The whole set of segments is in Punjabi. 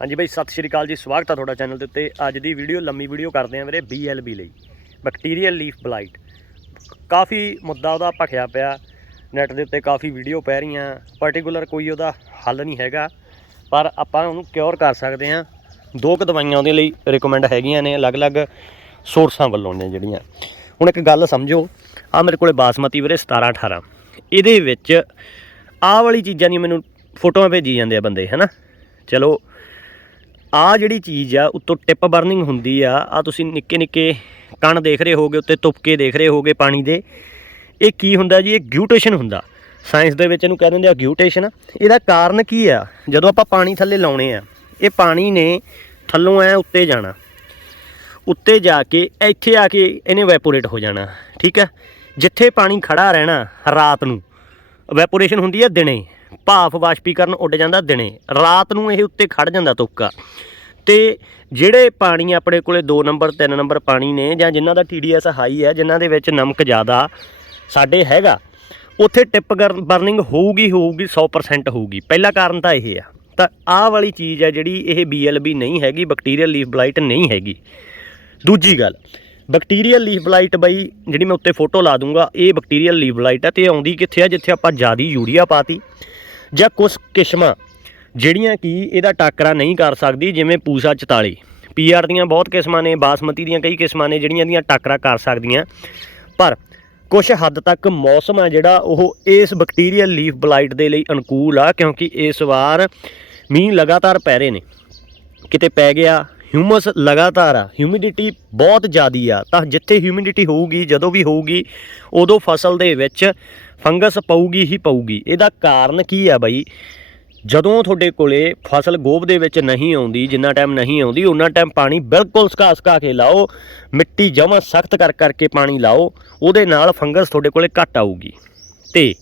ਹਾਂਜੀ ਬਾਈ, ਸਤਿ ਸ਼੍ਰੀ ਅਕਾਲ ਜੀ, ਸਵਾਗਤ ਆ ਤੁਹਾਡਾ ਚੈਨਲ ਦੇ ਉੱਤੇ। ਅੱਜ ਦੀ ਵੀਡੀਓ, ਲੰਮੀ ਵੀਡੀਓ ਕਰਦੇ ਆਂ ਵੀਰੇ BLB ਲਈ। ਬੈਕਟੀਰੀਅਲ ਲੀਫ ਬਲਾਈਟ ਕਾਫੀ ਮੁੱਦਾ ਉਹਦਾ ਭਖਿਆ ਪਿਆ। ਨੈਟ ਦੇ ਉੱਤੇ ਕਾਫੀ ਵੀਡੀਓ ਪੈ ਰਹੀਆਂ। ਪਾਰਟਿਕੂਲਰ ਕੋਈ ਉਹਦਾ ਹੱਲ ਨਹੀਂ ਹੈਗਾ। ਪਰ ਆਪਾਂ ਉਹਨੂੰ ਕਿਉਰ ਕਰ ਸਕਦੇ ਆਂ। ਦੋ ਕੁ ਦਵਾਈਆਂ ਉਹਦੇ ਲਈ ਰეკਮੈਂਡ ਹੈਗੀਆਂ ਨੇ, ਅਲੱਗ-ਅਲੱਗ ਸੋਰਸਾਂ ਵੱਲੋਂ ਨੇ ਜਿਹੜੀਆਂ। ਹੁਣ ਇੱਕ ਗੱਲ ਸਮਝੋ। ਆ ਮੇਰੇ ਕੋਲੇ ਬਾਸਮਤੀ ਵੀਰੇ 17 18 ਇਹਦੇ ਵਿੱਚ ਆਹ ਵਾਲੀ ਚੀਜ਼ਾਂ ਦੀ ਮੈਨੂੰ ਫੋਟੋਆਂ ਭੇਜੀ ਜਾਂਦੇ ਆ ਬੰਦੇ, ਹਨਾ? ਚਲੋ ਆ ਜਿਹੜੀ ਚੀਜ਼ ਆ, ਉੱਤੋਂ ਟਿਪ ਬਰਨਿੰਗ ਹੁੰਦੀ ਆ ਆ ਤੁਸੀਂ ਨਿੱਕੇ ਨਿੱਕੇ ਕਣ ਦੇਖ ਰਹੇ ਹੋਗੇ, ਉੱਤੇ ਤੁਪਕੇ ਦੇਖ ਰਹੇ ਹੋਗੇ ਪਾਣੀ ਦੇ, ਇਹ ਕੀ ਹੁੰਦਾ ਜੀ? ਇਹ ਗਿਊਟੇਸ਼ਨ ਹੁੰਦਾ। ਸਾਇੰਸ ਦੇ ਵਿੱਚ ਇਹਨੂੰ ਕਹਿ ਦਿੰਦੇ ਆ ਗਿਊਟੇਸ਼ਨ। ਇਹਦਾ ਕਾਰਨ ਕੀ ਆ? ਜਦੋਂ ਆਪਾਂ ਪਾਣੀ ਥੱਲੇ ਲਾਉਣੇ ਆ, ਇਹ ਪਾਣੀ ਨੇ ਥੱਲੋਂ ਐ ਉੱਤੇ ਜਾਣਾ। ਉੱਤੇ ਜਾ ਕੇ ਇੱਥੇ ਆ ਕੇ ਇਹਨੇ ਵੈਪੋਰੇਟ ਹੋ ਜਾਣਾ, ਠੀਕ ਆ? ਜਿੱਥੇ ਪਾਣੀ ਖੜਾ ਰਹਿਣਾ ਰਾਤ ਨੂੰ ਵੈਪੋਰੇਸ਼ਨ ਹੁੰਦੀ ਆ ਦਿਨੇ। ਭਾਫ ਵਾਸ਼ਪੀਕਰਨ ਉੱਡ ਜਾਂਦਾ ਦਿਨੇ। ਰਾਤ ਨੂੰ ਇਹ ਉੱਤੇ ਖੜ ਜਾਂਦਾ ਤੁਪਕਾ ਤੇ ਜਿਹੜੇ ਪਾਣੀ ਆਪਣੇ ਕੋਲੇ 2 ਨੰਬਰ 3 ਨੰਬਰ ਪਾਣੀ ਨੇ ਜਾਂ ਜਿਨ੍ਹਾਂ ਦਾ TDS ਹਾਈ ਹੈ, ਜਿਨ੍ਹਾਂ ਦੇ ਵਿੱਚ ਨਮਕ ਜ਼ਿਆਦਾ ਸਾਡੇ ਹੈਗਾ, ਉੱਥੇ ਟਿਪ ਬਰਨਿੰਗ ਹੋਊਗੀ ਹੋਊਗੀ 100% ਹੋਊਗੀ। ਪਹਿਲਾ ਕਾਰਨ ਤਾਂ ਇਹ ਆ। ਤਾਂ ਆਹ ਵਾਲੀ ਚੀਜ਼ ਹੈ ਜਿਹੜੀ ਇਹ BLB ਨਹੀਂ ਹੈਗੀ ਬੈਕਟੀਰੀਅਲ ਲੀਫ ਬਲਾਈਟ ਨਹੀਂ ਹੈਗੀ। ਦੂਜੀ ਗੱਲ ਬੈਕਟੀਰੀਅਲ ਲੀਫ ਬਲਾਈਟ ਬਈ, ਜਿਹੜੀ ਮੈਂ ਉੱਤੇ ਫੋਟੋ ਲਾ ਦੂੰਗਾ, ਇਹ ਬੈਕਟੀਰੀਅਲ ਲੀਫ ਬਲਾਈਟ ਹੈ ਤੇ ਆਉਂਦੀ ਕਿੱਥੇ ਆ? ਜਿੱਥੇ ਆਪਾਂ ਜ਼ਿਆਦੀ ਯੂਰੀਆ ਪਾਤੀ। ਜਾਂ ਕੁਝ ਕਿਸਮਾਂ ਜਿਹੜੀਆਂ ਕਿ ਇਹਦਾ ਟਾਕਰਾ ਨਹੀਂ ਕਰ ਸਕਦੀ, ਜਿਵੇਂ ਪੂਸਾ 44 ਪੀਆਰ ਦੀਆਂ ਬਹੁਤ ਕਿਸਮਾਂ ਨੇ, ਬਾਸਮਤੀ ਦੀਆਂ ਕਈ ਕਿਸਮਾਂ ਨੇ ਜਿਹੜੀਆਂ ਦੀਆਂ ਟਾਕਰਾ ਕਰ ਸਕਦੀਆਂ। ਪਰ ਕੁਝ ਹੱਦ ਤੱਕ ਮੌਸਮ ਆ ਜਿਹੜਾ, ਉਹ ਇਸ ਬੈਕਟੀਰੀਅਲ ਲੀਫ ਬਲਾਈਟ ਦੇ ਲਈ ਅਨੁਕੂਲ ਆ, ਕਿਉਂਕਿ ਇਸ ਵਾਰ ਮੀਂਹ ਲਗਾਤਾਰ ਪੈ ਰਹੇ ਨੇ। ਕਿਤੇ ਪੈ ਗਿਆ ਹਿਊਮਸ ਲਗਾਤਾਰ ਆ ਹਿਊਮਿਡਿਟੀ ਬਹੁਤ ਜ਼ਿਆਦੀ ਆ। ਤਾਂ ਜਿੱਥੇ ਹਿਊਮਿਡਿਟੀ ਹੋਊਗੀ, ਜਦੋਂ ਵੀ ਹੋਊਗੀ, ਉਦੋਂ ਫਸਲ ਦੇ ਵਿੱਚ ਫੰਗਸ ਪਊਗੀ ਹੀ ਪਊਗੀ। ਇਹਦਾ ਕਾਰਨ ਕੀ ਆ ਬਾਈ? ਜਦੋਂ ਤੁਹਾਡੇ ਕੋਲੇ ਫਸਲ ਗੋਭ ਦੇ ਵਿੱਚ ਨਹੀਂ ਆਉਂਦੀ, ਜਿੰਨਾ ਟਾਈਮ ਨਹੀਂ ਆਉਂਦੀ ਉਹਨਾਂ ਟਾਈਮ ਪਾਣੀ ਬਿਲਕੁਲ ਸੁਕਾ ਸਕਾ ਕੇ ਲਾਓ, ਮਿੱਟੀ ਜਮਾਂ ਸਖਤ ਕਰ ਕਰਕੇ ਪਾਣੀ ਲਾਓ, ਉਹਦੇ ਨਾਲ ਫੰਗਸ ਤੁਹਾਡੇ ਕੋਲੇ ਘੱਟ ਆਊਗੀ। ਤੇ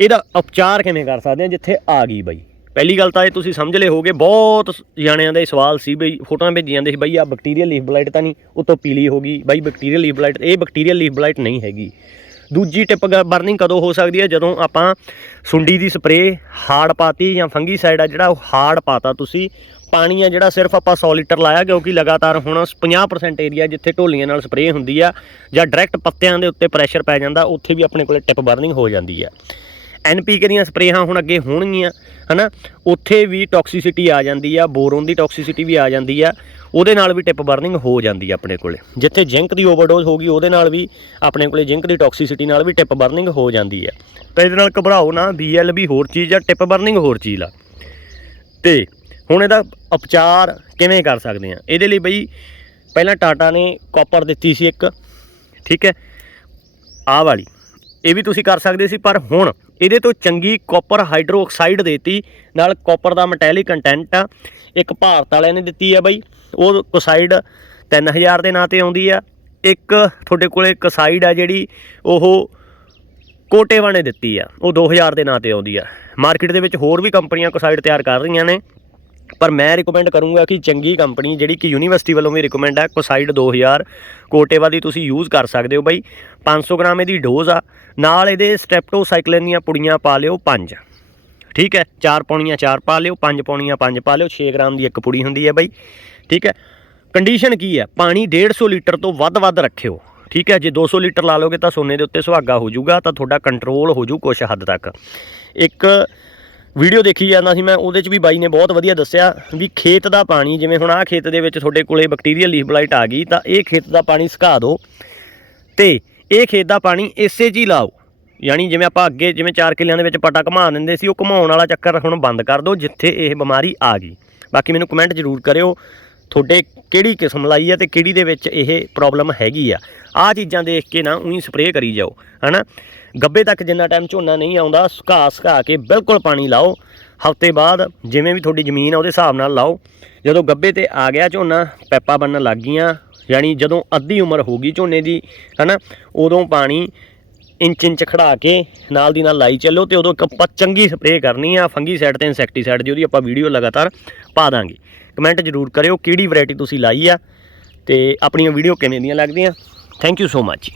ਇਹਦਾ ਉਪਚਾਰ ਕਿਵੇਂ ਕਰ ਸਕਦੇ ਆ ਜਿੱਥੇ ਆ ਗਈ ਬਾਈ? ਪਹਿਲੀ ਗੱਲ ਤਾਂ ਇਹ ਤੁਸੀਂ ਸਮਝ ਲਏ ਹੋਗੇ, ਬਹੁਤ ਜਾਣਿਆਂ ਦਾ ਸਵਾਲ ਸੀ ਬਈ, ਫੋਟੋਆਂ ਭੇਜੀ ਜਾਂਦੇ ਸੀ, ਬਈ ਆ ਬੈਕਟੀਰੀਅਲ ਲੀਫ ਬਲਾਈਟ ਤਾਂ ਨਹੀਂ ਉਤੋਂ ਪੀਲੀ ਹੋ ਗਈ। ਬਾਈ ਬੈਕਟੀਰੀਅਲ ਲੀਫ ਬਲਾਈਟ ਇਹ ਬੈਕਟੀਰੀਅਲ ਲੀਫ ਬਲਾਈਟ ਨਹੀਂ ਹੈਗੀ। ਦੂਜੀ ਟਿਪ ਬਰਨਿੰਗ ਕਦੋਂ ਹੋ ਸਕਦੀ ਹੈ? ਜਦੋਂ ਆਪਾਂ ਸੁੰਡੀ ਦੀ ਸਪਰੇਅ ਹਾਰਡ ਪਾਤੀ ਜਾਂ ਫੰਗੀਸਾਈਡ ਆ, ਜਿਹੜਾ ਉਹ ਹਾਰਡ ਪਾਤਾ ਤੁਸੀਂ, ਪਾਣੀ ਆ ਜਿਹੜਾ ਸਿਰਫ ਆਪਾਂ 100 ਲੀਟਰ ਲਾਇਆ, ਕਿਉਂਕਿ ਲਗਾਤਾਰ ਹੁਣ 50% ਏਰੀਆ ਜਿੱਥੇ ਢੋਲੀਆਂ ਨਾਲ ਸਪਰੇਅ ਹੁੰਦੀ ਆ ਜਾਂ ਡਾਇਰੈਕਟ ਪੱਤਿਆਂ ਦੇ ਉੱਤੇ ਪ੍ਰੈਸ਼ਰ ਪੈ ਜਾਂਦਾ, ਉੱਥੇ ਵੀ ਆਪਣੇ ਕੋਲੇ ਟਿਪ ਬਰਨਿੰਗ ਹੋ ਜਾਂਦੀ ਆ। ਐਨਪੀਕੇ ਦੀਆਂ ਸਪਰੇਹਾਂ ਹੁਣ ਅੱਗੇ ਹੋਣਗੀਆਂ, ਹਨਾ? ਉੱਥੇ ਵੀ ਟੌਕਸਿਸਿਟੀ ਆ ਜਾਂਦੀ ਆ ਬੋਰੋਨ ਦੀ ਟੌਕਸਿਸਿਟੀ ਵੀ ਆ ਜਾਂਦੀ ਆ। ਉਹਦੇ ਨਾਲ ਵੀ ਟਿਪ ਬਰਨਿੰਗ ਹੋ ਜਾਂਦੀ ਆ ਆਪਣੇ ਕੋਲੇ। ਜਿੱਥੇ ਜ਼ਿੰਕ ਦੀ ਓਵਰਡੋਜ਼ ਹੋ ਗਈ, ਉਹਦੇ ਨਾਲ ਵੀ ਆਪਣੇ ਕੋਲੇ ਜ਼ਿੰਕ ਦੀ ਟੌਕਸਿਸਿਟੀ ਨਾਲ ਵੀ ਟਿਪ ਬਰਨਿੰਗ ਹੋ ਜਾਂਦੀ ਆ। ਤਾਂ ਇਹਦੇ ਨਾਲ ਘਬਰਾਓ ਨਾ BLB ਹੋਰ ਚੀਜ਼ ਆ, ਟਿਪ ਬਰਨਿੰਗ ਹੋਰ ਚੀਜ਼ ਆ। ਤੇ ਹੁਣ ਇਹਦਾ ਉਪਚਾਰ ਕਿਵੇਂ ਕਰ ਸਕਦੇ ਆ? ਇਹਦੇ ਲਈ ਬਈ ਪਹਿਲਾਂ ਟਾਟਾ ਨੇ ਕਾਪਰ ਦਿੱਤੀ ਸੀ ਇੱਕ, ਠੀਕ ਹੈ? ਆਹ ਵਾਲੀ। ਇਹ ਵੀ ਤੁਸੀਂ ਕਰ ਸਕਦੇ ਸੀ, ਪਰ ਹੁਣ ਇਹਦੇ ਤੋਂ ਚੰਗੀ ਕਾਪਰ ਹਾਈਡਰੋਆਕਸਾਈਡ ਦੇਤੀ, ਨਾਲ ਕਾਪਰ ਦਾ ਮੈਟੈਲਿਕ ਕੰਟੈਂਟ ਆ। ਇੱਕ ਭਾਰਤ ਵਾਲਿਆਂ ਨੇ ਦਿੱਤੀ ਆ ਬਈ, ਉਹ ਕੋਸਾਈਡ 3000 ਦੇ ਨਾਂ ਤੇ ਆਉਂਦੀ ਆ। ਇੱਕ ਤੁਹਾਡੇ ਕੋਲੇ ਕੋਸਾਈਡ ਆ ਜਿਹੜੀ ਉਹ ਕੋਟੇਵਾ ਨੇ ਦਿੱਤੀ ਆ, ਉਹ 2000 ਦੇ ਨਾਂ ਤੇ ਆਉਂਦੀ ਆ। ਮਾਰਕੀਟ ਦੇ ਵਿੱਚ ਹੋਰ ਵੀ ਕੰਪਨੀਆਂ ਕੋਸਾਈਡ ਤਿਆਰ ਕਰ ਰਹੀਆਂ ਨੇ। ਪਰ ਮੈਂ ਰਿਕਮੈਂਡ ਕਰੂੰਗਾ ਕਿ ਚੰਗੀ ਕੰਪਨੀ ਜਿਹੜੀ ਕਿ ਯੂਨੀਵਰਸਿਟੀ ਵੱਲੋਂ ਵੀ ਰਿਕਮੈਂਡ ਹੈ ਕੋਸਾਈਡ 2000 ਕੋਟੇਵਾ ਦੀ ਤੁਸੀਂ ਯੂਜ਼ ਕਰ ਸਕਦੇ ਹੋ ਬਾਈ। 500 ਗ੍ਰਾਮ ਇਹਦੀ ਡੋਜ਼ ਆ, ਨਾਲ ਇਹਦੇ ਸਟ੍ਰੈਪਟੋਸਾਈਕਲਿਨ ਦੀਆਂ ਪੁੜੀਆਂ ਪਾ ਲਿਓ 5 ਠੀਕ ਹੈ 4 ਪੌਣੀਆਂ 4 ਪਾ ਲਿਓ 5 ਪੌਣੀਆਂ 5 ਪਾ ਲਿਓ 6 ਗ੍ਰਾਮ ਦੀ ਇੱਕ ਪੁੜੀ ਹੁੰਦੀ ਹੈ ਬਾਈ। ਠੀਕ ਹੈ ਕੰਡੀਸ਼ਨ ਕੀ ਹੈ? ਪਾਣੀ 150 ਲੀਟਰ ਤੋਂ ਵੱਧ-ਵੱਧ ਰੱਖਿਓ। ਠੀਕ ਹੈ, ਜੇ 200 ਲੀਟਰ ਲਾ ਲੋਗੇ ਤਾਂ ਸੋਨੇ ਦੇ ਉੱਤੇ ਸੁਹਾਗਾ ਹੋ ਜਾਊਗਾ, ਤਾਂ ਤੁਹਾਡਾ ਕੰਟਰੋਲ ਹੋ ਜੂ ਕੁਛ ਹੱਦ ਤੱਕ। ਇੱਕ ਵੀਡੀਓ ਦੇਖੀ ਜਾਂਦਾ ਸੀ ਮੈਂ, ਉਹਦੇ 'ਚ ਵੀ ਬਾਈ ਨੇ ਬਹੁਤ ਵਧੀਆ ਦੱਸਿਆ ਵੀ ਖੇਤ ਦਾ ਪਾਣੀ, ਜਿਵੇਂ ਹੁਣ ਆਹ ਖੇਤ ਦੇ ਵਿੱਚ ਤੁਹਾਡੇ ਕੋਲੇ ਬੈਕਟੀਰੀਅਲ ਲੀਫ ਬਲਾਈਟ ਆ ਗਈ, ਤਾਂ ਇਹ ਖੇਤ ਦਾ ਪਾਣੀ ਸੁਕਾ ਦਿਓ। ਤੇ ਇਹ ਖੇਤ ਦਾ ਪਾਣੀ ਇਸੇ 'ਚ ਹੀ ਲਾਓ। ਯਾਨੀ ਜਿਵੇਂ ਆਪਾਂ ਅੱਗੇ ਜਿਵੇਂ 4 ਕਿੱਲਿਆਂ ਦੇ ਵਿੱਚ ਪਟਾ ਘੁਮਾ ਦਿੰਦੇ ਸੀ, ਉਹ ਘੁਮਾਉਣ ਵਾਲਾ ਚੱਕਰ ਹੁਣ ਬੰਦ ਕਰ ਦਿਓ, ਜਿੱਥੇ ਇਹ ਬਿਮਾਰੀ ਆ ਗਈ। ਬਾਕੀ ਮੈਨੂੰ ਕਮੈਂਟ ਜ਼ਰੂਰ ਕਰਿਓ। ਤੁਹਾਡੇ ਕਿਹੜੀ ਕਿਸਮ ਲਾਈ ਹੈ ਤੇ ਕਿਹੜੀ ਦੇ ਵਿੱਚ ਇਹ ਪ੍ਰੋਬਲਮ ਹੈਗੀ ਆ। ਆਹ ਚੀਜ਼ਾਂ ਦੇਖ ਕੇ ਨਾ ਉਹੀ ਸਪਰੇਅ ਕਰੀ ਜਾਓ, ਹਨਾ? ਗੱਬੇ ਤੱਕ ਜਿੰਨਾ ਟਾਈਮ ਝੋਨਾ ਨਹੀਂ ਆਉਂਦਾ, ਸੁਕਾ ਸੁਕਾ ਕੇ ਬਿਲਕੁਲ ਪਾਣੀ ਲਾਓ। ਹਫ਼ਤੇ ਬਾਅਦ ਜਿਵੇਂ ਵੀ ਤੁਹਾਡੀ ਜ਼ਮੀਨ ਆ, ਉਹਦੇ ਹਿਸਾਬ ਨਾਲ ਲਾਓ। ਜਦੋਂ ਗੱਬੇ ਤੇ ਆ ਗਿਆ ਝੋਨਾ, ਪੈਪਾ ਬਣਨ ਲੱਗ ਗਈਆਂ, ਯਾਨੀ ਜਦੋਂ ਅੱਧੀ ਉਮਰ ਹੋ ਗਈ ਝੋਨੇ ਦੀ, ਹਨਾ? ਉਦੋਂ ਪਾਣੀ ਇੰਚ ਇੰਚ ਖੜਾ ਕੇ ਨਾਲ ਦੀ ਨਾਲ ਲਾਈ ਚੱਲੋ ਤੇ ਉਦੋਂ ਇੱਕ ਆਪਾਂ ਚੰਗੀ ਸਪਰੇਅ ਕਰਨੀ ਆ ਫੰਗੀਸਾਈਡ ਤੇ ਇਨਸੈਕਟੀਸਾਈਡ ਦੀ, ਉਹਦੀ ਆਪਾਂ ਵੀਡੀਓ ਲਗਾਤਾਰ ਪਾ ਦਾਂਗੇ। ਕਮੈਂਟ ਜ਼ਰੂਰ ਕਰਿਓ ਕਿਹੜੀ ਵੈਰਾਈਟੀ ਤੁਸੀਂ ਲਾਈ ਆ ਤੇ ਆਪਣੀਆਂ ਵੀਡੀਓ ਕਿਵੇਂ ਦੀਆਂ ਲੱਗਦੀਆਂ। Thank you so much